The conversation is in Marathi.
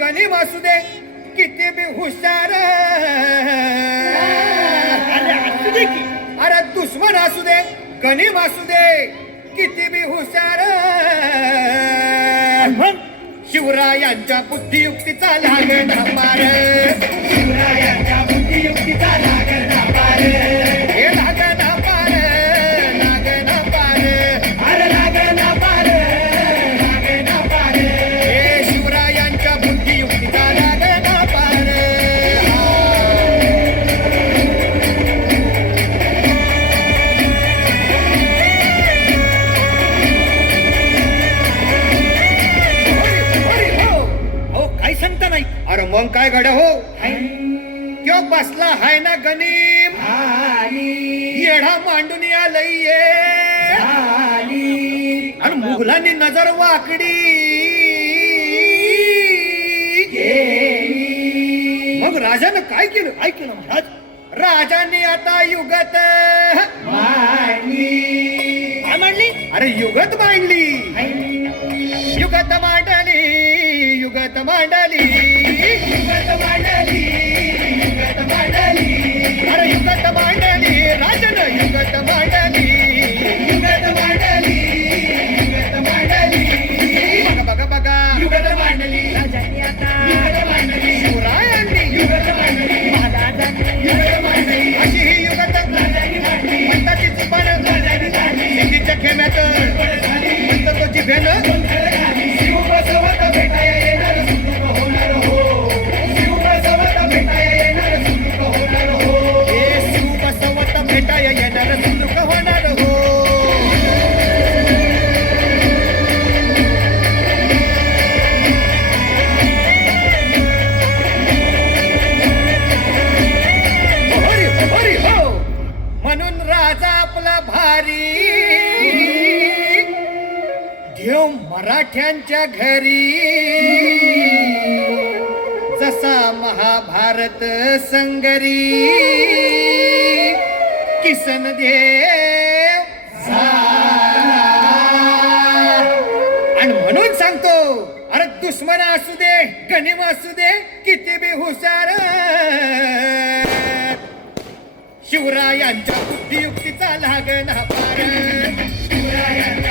गणिम असू दे किती बी हुशार, अरे दुश्मन असू दे गणिम असू दे किती बी हुशार, शिवरायांच्या बुद्धियुक्तीचा लागणा पार, शिवरायांच्या बुद्धियुक्तीचा लागणा पार, हे लागणा पार, लागणा पार, अरे लागणा पार, लागणा पार, हे शिवरायांच्या बुद्धियुक्तीचा लागणा पार. काय सांगता नाही? अरे मग काय घड्या हो, त्यो बसला हाय ना गणिम, येढा मांडून आलंय आणि मुघलांनी नजर वाकडी, मग राजानं काय केलं? काय केलं महाराज? राजांनी आता युगत मांडली. काय मांडली? अरे युगत मांडली, युगत मांडली, युगत मांडली, युगत मांडली, युगत मांडली, अरे युगत मांडली, राजन युगत मांडली, युगत मांडली, युगत मांडली, बघा बघा बघा युगत मांडली, राजांनी आता युगत मांडली, शिवरायांनी युगत मांडली, महाराजांनी युगत मांडली, अशी ही युगत राजांनी मांडली, म्हणताची चुपान राजांनी मांडली, सिद्धीच्या खेम्यात म्हणतो तो जिभेन शिव बसवत भेटाया येणार सुखरूप होणार हो, शिव बसवत भेटाया येणार सुखरूप होणार हो, हे शिव बसवत भेटाया येणार सुखरूप होणार हो. हरी हरी हो, म्हणून राजा आपला भारी देव मराठ्यांच्या घरी, जसा महाभारत संगरी किसन देव झाला. आणि म्हणून सांगतो, अरे दुश्मन असू दे गणिम असू दे किती बी हुशार, शिवरायांच्या बुद्धियुक्तीचा लागणा पार, शिवरायांच्या